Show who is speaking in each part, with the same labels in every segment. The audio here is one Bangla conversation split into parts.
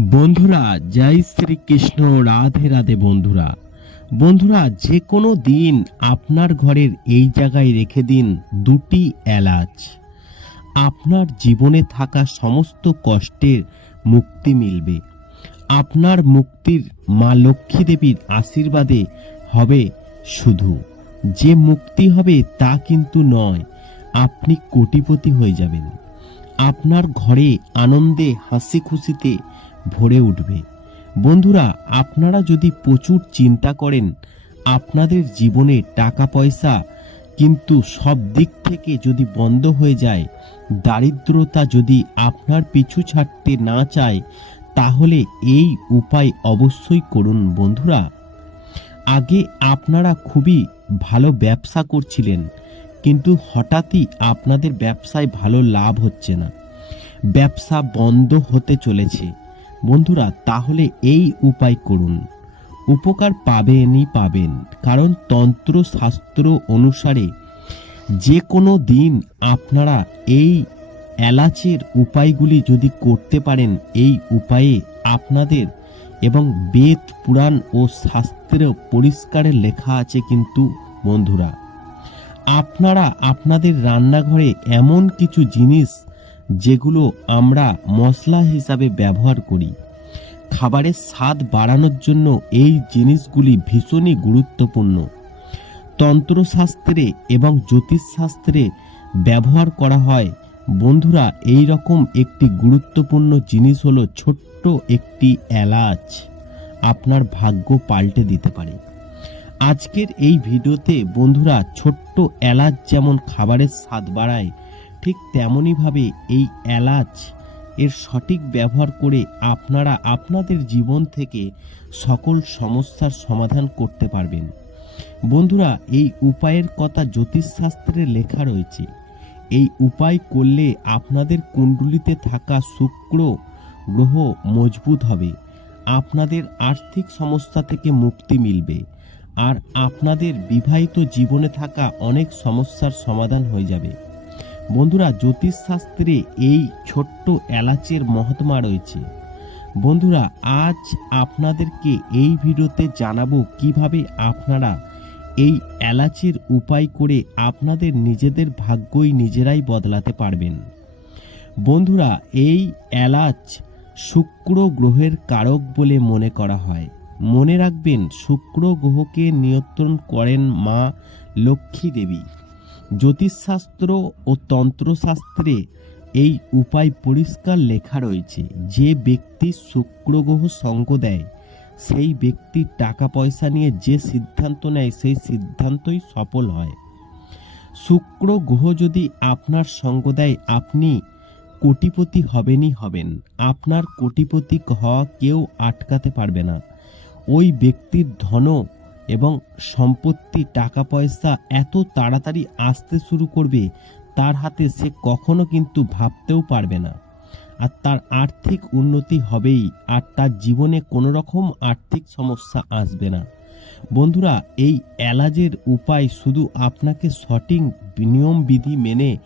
Speaker 1: বন্ধুরা, জয় শ্রীকৃষ্ণ, রাধে রাধে বন্ধুরা। বন্ধুরা যে কোনো দিন আপনার ঘরের এই জায়গায় রেখে দিন দুটি এলাচ। আপনার জীবনে থাকা সমস্ত কষ্টের মুক্তি মিলবে। আপনার মুক্তির মা লক্ষ্মী দেবীর আশীর্বাদে হবে শুধু। যে মুক্তি হবে তা কিন্তু নয়, আপনি কোটিপতি হয়ে যাবেন। আপনার ঘরে আনন্দে হাসি খুশিতে ভরে উঠবে। বন্ধুরা, আপনারা যদি প্রচুর চিন্তা করেন, আপনাদের জীবনে টাকা পয়সা কিন্তু সব দিক থেকে যদি বন্ধ হয়ে যায়, দারিদ্রতা যদি আপনার পিছু ছাড়তে না চায়, তাহলে এই উপায় অবশ্যই করুন বন্ধুরা। আগে আপনারা খুবই ভালো ব্যবসা করছিলেন, কিন্তু হঠাৎই আপনাদের ব্যবসায় ভালো লাভ হচ্ছে না। ব্যবসা বন্ধ হতে চলেছে। বন্ধুরা, তাহলে এই উপায় করুন। উপকার পাবেনই পাবেন, কারণ তন্ত্র শাস্ত্র অনুসারে যে কোনো দিন আপনারা এই এলাচের উপায়গুলি যদি করতে পারেন, এই উপায়ে আপনাদের এবং বেদ, পুরাণ ও শাস্ত্রে পরিষ্কারে লেখা আছে কিন্তু বন্ধুরা, আপনারা আপনাদের রান্নাঘরে এমন কিছু জিনিস যেগুলো আমরা মশলা হিসাবে ব্যবহার করি। খাবারের স্বাদ বাড়ানোর জন্য এই জিনিসগুলি ভীষণই গুরুত্বপূর্ণ। তন্ত্রশাস্ত্রে এবং জ্যোতিষশাস্ত্রে ব্যবহার করা হয়। বন্ধুরা এই রকম একটি গুরুত্বপূর্ণ জিনিস হলো ছোট্ট একটি এলাচ। আপনার ভাগ্য পাল্টে দিতে পারে। আজকের এই ভিডিওতে বন্ধুরা ছোট্ট এলাচ যেমন খাবারের স্বাদ বাড়ায় ঠিক তেমনইভাবে এই এলাচ এর সঠিক ব্যবহার করে আপনারা আপনাদের জীবন থেকে সকল সমস্যার সমাধান করতে পারবেন। বন্ধুরা, এই উপায়ের কথা জ্যোতিষশাস্ত্রে লেখা রয়েছে। এই উপায় করলে আপনাদের কুণ্ডলিতে থাকা শুক্র গ্রহ মজবুত হবে। আপনাদের আর্থিক সমস্যা থেকে মুক্তি মিলবে। আর আপনাদের বিবাহিত জীবনে থাকা অনেক সমস্যার সমাধান হয়ে যাবে। বন্ধুরা, জ্যোতিষশাস্ত্রে এই ছোট্ট এলাচের মহাত্মা রয়েছে। বন্ধুরা, আজ আপনাদেরকে এই ভিডিওতে জানাব কীভাবে আপনারা এই এলাচের উপায় করে আপনাদের নিজেদের ভাগ্যই নিজেরাই বদলাতে পারবেন। বন্ধুরা, এই এলাচ শুক্র গ্রহের কারক বলে মনে করা হয়। মনে রাখবেন, শুক্র গ্রহকে নিয়ন্ত্রণ করেন মা লক্ষ্মী দেবী। জ্যোতিষশাস্ত্র ও তন্ত্রশাস্ত্রে এই উপায় পরিষ্কার লেখা রয়েছে। যে ব্যক্তি শুক্র গ্রহ সঙ্গ দেয়, সেই ব্যক্তি টাকা পয়সা নিয়ে যে সিদ্ধান্ত নেয়, সেই সিদ্ধান্তই সফল হয়। শুক্র গ্রহ যদি আপনার সঙ্গ দেয়, আপনি কোটিপতি হবেনই হবেন। আপনার কোটিপতি হওয়া কেউ আটকাতে পারবে না। ওই ব্যক্তির ধন এবং সম্পত্তি টাকা পয়সা এত তাড়াতাড়ি আসতে শুরু করবে, তার হাতে সে কখনো কিন্তু ভাবতেও পারবে না। আর তার আর্থিক উন্নতি হবেই, আর তার জীবনে কোনো রকম আর্থিক সমস্যা আসবে না। বন্ধুরা, এই এলাজের উপায় শুধু আপনাকে সঠিক নিয়মবিধি মেনে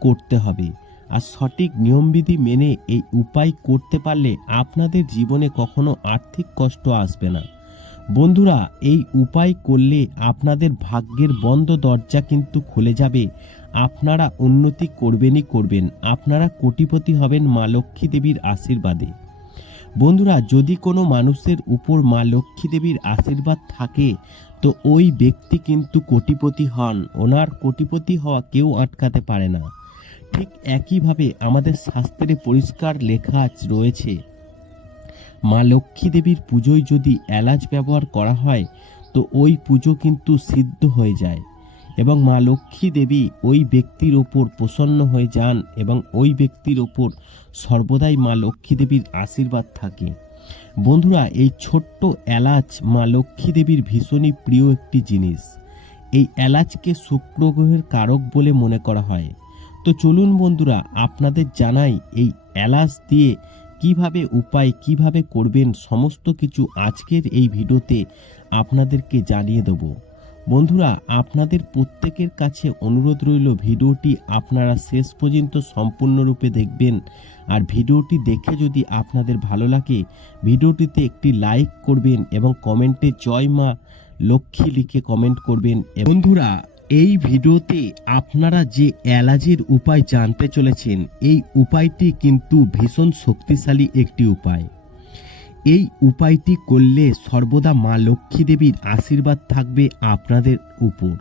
Speaker 1: করতে হবে। আর সঠিক নিয়মবিধি মেনে এই উপায় করতে পারলে আপনাদের জীবনে কখনো আর্থিক কষ্ট আসবে না। বন্ধুরা, এই উপায় করলে আপনাদের ভাগ্যের বন্ধ দরজা কিন্তু খুলে যাবে। আপনারা উন্নতি করবেনই করবেন। আপনারা কোটিপতি হবেন মা লক্ষ্মী দেবীর আশীর্বাদে। বন্ধুরা, যদি কোনো মানুষের উপর মা লক্ষ্মী দেবীর আশীর্বাদ থাকে, তো ওই ব্যক্তি কিন্তু কোটিপতি হন। ওনার কোটিপতি হওয়া কেউ আটকাতে পারে না। ঠিক একইভাবে আমাদের শাস্ত্রে পরিষ্কার লেখা রয়েছে মা লক্ষ্মী দেবীর পুজোয় যদি এলাচ ব্যবহার করা হয়, তো ওই পুজো কিন্তু সিদ্ধ হয়ে যায়। এবং মা লক্ষ্মী দেবী ওই ব্যক্তির ওপর প্রসন্ন হয়ে যান এবং ওই ব্যক্তির ওপর সর্বদাই মা লক্ষ্মী দেবীর আশীর্বাদ থাকে। বন্ধুরা, এই ছোট্ট এলাচ মা লক্ষ্মী দেবীর ভীষণই প্রিয় একটি জিনিস। এই এলাচকে শুক্র গ্রহের কারক বলে মনে করা হয়। তো চলুন বন্ধুরা, আপনাদের জানাই এই এলাচ দিয়ে কীভাবে উপায়, কীভাবে করবেন, সমস্ত কিছু আজকের এই ভিডিওতে আপনাদেরকে জানিয়ে দেব। বন্ধুরা, আপনাদের প্রত্যেকের কাছে অনুরোধ রইল ভিডিওটি আপনারা শেষ পর্যন্ত সম্পূর্ণরূপে দেখবেন। আর ভিডিওটি দেখে যদি আপনাদের ভালো লাগে, ভিডিওটিতে একটি লাইক করবেন এবং কমেন্টে জয় মা লক্ষ্মী লিখে কমেন্ট করবেন। বন্ধুরা এই ভিডিওতে আপনারা যে এলার্জির উপায় জানতে চলেছেন, এই উপায়টি কিন্তু ভীষণ শক্তিশালী একটি উপায়। এই উপায়টি করলে সর্বদা মা লক্ষ্মী দেবীর আশীর্বাদ থাকবে আপনাদের উপর।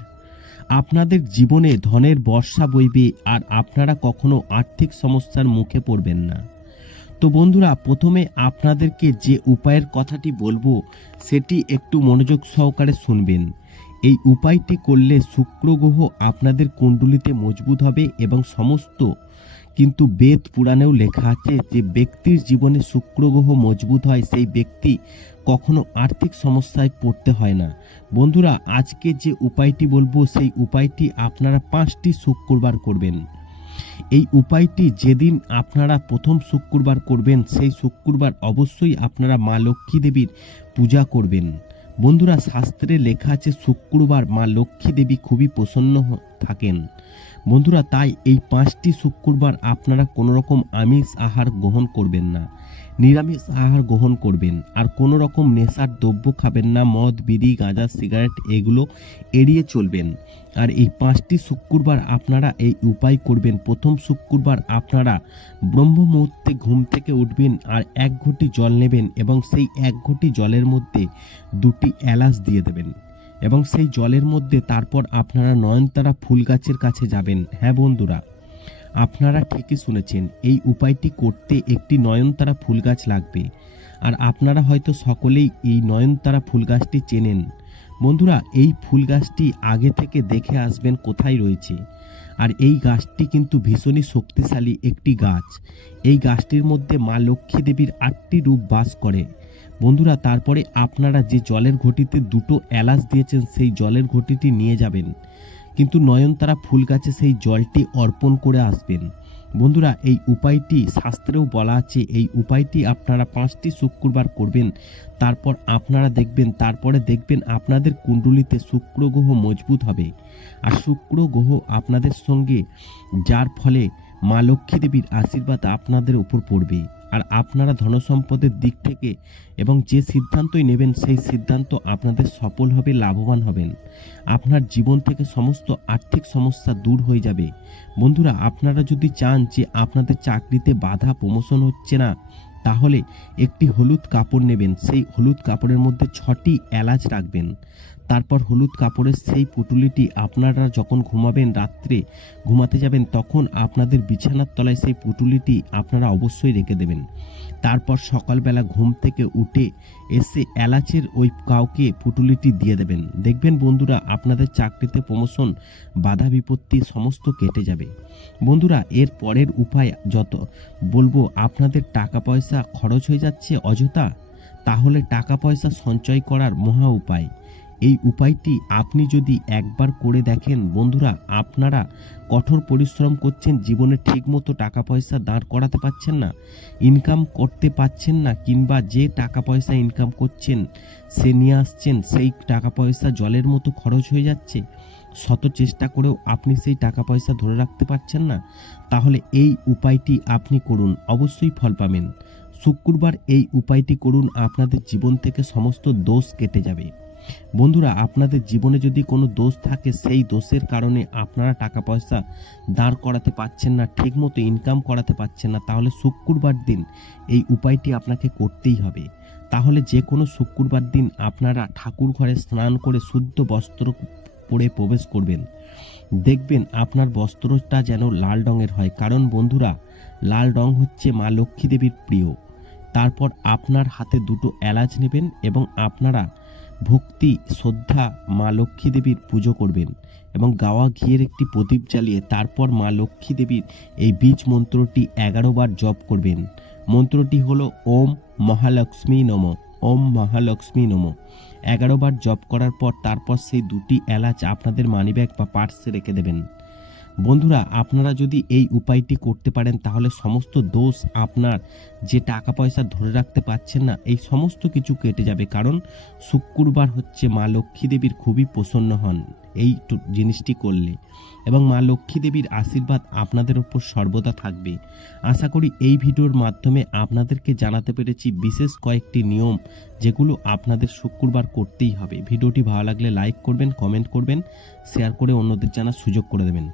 Speaker 1: আপনাদের জীবনে ধনের বর্ষা বইবে আর আপনারা কখনো আর্থিক সমস্যার মুখে পড়বেন না। তো বন্ধুরা, প্রথমে আপনাদেরকে যে উপায়ের কথাটি বলব, সেটি একটু মনোযোগ সহকারে শুনবেন। এই উপায়টি করলে শুক্র গ্রহ আপনাদের কুণ্ডলিতে মজবুত হবে এবং সমস্ত, কিন্তু বেদ পুরাণেও লেখা আছে যে ব্যক্তির জীবনে শুক্র গ্রহ মজবুত হয়, সেই ব্যক্তি কখনো আর্থিক সমস্যায় পড়তে হয় না। বন্ধুরা, আজকে যে উপায়টি বলব, সেই উপায়টি আপনারা পাঁচটি শুক্রবার করবেন। এই উপায়টি যেদিন আপনারা প্রথম শুক্রবার করবেন, সেই শুক্রবার অবশ্যই আপনারা মা লক্ষ্মী দেবীর পূজা করবেন। বন্ধুরা, শাস্ত্রে লেখা আছে, শুক্রবার মা লক্ষ্মী দেবী খুবই প্রসন্ন থাকেন। বন্ধুরা, তাই এই পাঁচটি শুক্রবার আপনারা কোনো রকম আমিষ আহার গ্রহণ করবেন না। নিরামিষ আহার গ্রহণ করবেন। আর কোনো রকম নেশার দ্রব্য খাবেন না, মদ, বিড়ি, গাঁজা, সিগারেট, এগুলো এড়িয়ে চলবেন। আর এই পাঁচটি শুক্রবার আপনারা এই উপায় করবেন। প্রথম শুক্রবার আপনারা ব্রহ্ম মুহূর্তে ঘুম থেকে উঠবেন আর এক ঘটি জল নেবেন এবং সেই এক ঘটি জলের মধ্যে দুটি এলাচ দিয়ে দেবেন। এবং সেই জলের মধ্যে তারপর আপনারা নয়নতারা ফুল গাছের কাছে যাবেন। হ্যাঁ বন্ধুরা? আপনারা ঠিকই শুনেছেন, এই উপায়টি করতে একটি নয়নতারা ফুল গাছ লাগবে। আর আপনারা হয়তো সকলেই এই নয়নতারা ফুল গাছটি চেনেন। বন্ধুরা, এই ফুল গাছটি আগে থেকে দেখে আসবেন কোথায় রয়েছে। আর এই গাছটি কিন্তু ভীষণই শক্তিশালী একটি গাছ। এই গাছটির মধ্যে মা লক্ষ্মী দেবীর আটটি রূপ বাস করে। বন্ধুরা, তারপরে আপনারা যে জলের ঘটিতে দুটো এলাচ দিয়েছেন, সেই জলের ঘটিটি নিয়ে যাবেন। কিন্তু নয়নতারা ফুল গাছে সেই জলটি অর্পণ করে আসবেন। বন্ধুরা, এই উপায়টি শাস্ত্রেও বলা আছে, এই উপায়টি আপনারা পাঁচটি শুক্রবার করবেন, তারপর আপনারা দেখবেন, তারপরে দেখবেন আপনাদের কুণ্ডলিতে শুক্র গ্রহ মজবুত হবে। আর শুক্র গ্রহ আপনাদের সঙ্গে, যার ফলে মা লক্ষ্মী দেবীর আশীর্বাদ আপনাদের উপর পড়বে আর আপনারা ধনসম্পদের দিক থেকে এবং যে সিদ্ধান্তই নেবেন, সেই সিদ্ধান্ত আপনাদের সফল হবে, লাভবান হবেন। আপনার জীবন থেকে সমস্ত আর্থিক সমস্যা দূর হয়ে যাবে। বন্ধুরা, আপনারা যদি চান যে আপনাদের চাকরিতে বাধা প্রমোশন হচ্ছে না, তাহলে একটি হলুদ কাপড় নেবেন। সেই হলুদ কাপড়ের মধ্যে ছটি এলাচ রাখবেন। তারপর হলুদ কাপড়ের সেই পুটুলিটি আপনারা যখন ঘুমাবেন রাত্রে ঘুমাতে যাবেন, তখন আপনাদের বিছানার তলায় সেই পুটুলিটি আপনারা অবশ্যই রেখে দেবেন। তারপর সকালবেলা ঘুম থেকে উঠে এসে এলাচের ওই কাউকে পুটুলিটি দিয়ে দেবেন। দেখবেন বন্ধুরা, আপনাদের চাকরিতে প্রমোশন বাধা বিপত্তি সমস্ত কেটে যাবে। বন্ধুরা, এর পরের উপায় যত, বলব আপনাদের টাকা পয়সা খরচ হয়ে যাচ্ছে অযথা, তাহলে টাকা পয়সা সঞ্চয় করার মহা উপায়। এই উপায়টি আপনি যদি একবার করে দেখেন, বন্ধুরা, আপনারা কঠোর পরিশ্রম করছেন, জীবনে ঠিকমতো টাকা পয়সা দাঁড় করাতে পারছেন না ইনকাম করতে পারছেন না, কিংবা যে টাকা পয়সা ইনকাম করছেন, সে নিয়ে আসছেন, সেই টাকা পয়সা জলের মতো খরচ হয়ে যাচ্ছে, শত চেষ্টা করেও আপনি সেই টাকা পয়সা ধরে রাখতে পারছেন না, তাহলে এই উপায়টি আপনি করুন, অবশ্যই ফল পাবেন। শুক্রবার এই উপায়টি করুন, আপনাদের জীবন থেকে সমস্ত দোষ কেটে যাবে। বন্ধুরা, আপনাদের জীবনে যদি কোনো দোষ থাকে, সেই দোষের কারণে আপনারা টাকা পয়সা দাঁড় করাতে পারছেন না, ঠিকমতো ইনকাম করাতে পারছেন না, তাহলে শুক্রবার দিন এই উপায়টি আপনাকে করতেই হবে। তাহলে যে কোনো শুক্রবার দিন আপনারা ঠাকুর ঘরে স্নান করে শুদ্ধ বস্ত্র পরে প্রবেশ করবেন। দেখবেন আপনার বস্ত্রটা যেন লাল রঙের হয়। কারণ বন্ধুরা, লাল রং হচ্ছে মা লক্ষ্মী দেবীর প্রিয়। তারপর আপনার হাতে দুটো এলাচ নেবেন এবং আপনারা ভক্তি, শ্রদ্ধা মা লক্ষ্মী দেবীর পুজো করবেন এবং গাওয়া ঘিয়ের একটি প্রদীপ জ্বালিয়ে তারপর মা লক্ষ্মী দেবীর এই বীজ মন্ত্রটি এগারো বার জপ করবেন। মন্ত্রটি হলো ওম মহালক্ষ্মী নম, ওম মহালক্ষ্মী নম। এগারো বার জপ করার পর তারপর সেই দুটি এলাচ আপনাদের মানিব্যাগ বা পার্সে রেখে দেবেন। বন্ধুরা, আপনারা যদি এই উপায়টি করতে পারেন, তাহলে সমস্ত দোষ আপনার। যে টাকা পয়সা ধরে রাখতে পারছেন না, এই সমস্ত কিছু কেটে যাবে। কারণ শুক্রবার হচ্ছে মা লক্ষ্মী দেবীর খুবই প্রসন্ন হন এই জিনিসটি করলে। এবং মা লক্ষ্মী দেবীর আশীর্বাদ আপনাদের ওপর সর্বদা থাকবে। আশা করি এই ভিডিওর মাধ্যমে আপনাদেরকে জানাতে পেরেছি বিশেষ কয়েকটি নিয়ম, যেগুলো আপনাদের শুক্রবার করতেই হবে। ভিডিওটি ভালো লাগলে লাইক করবেন, কমেন্ট করবেন, শেয়ার করে অন্যদের জানার সুযোগ করে দেবেন।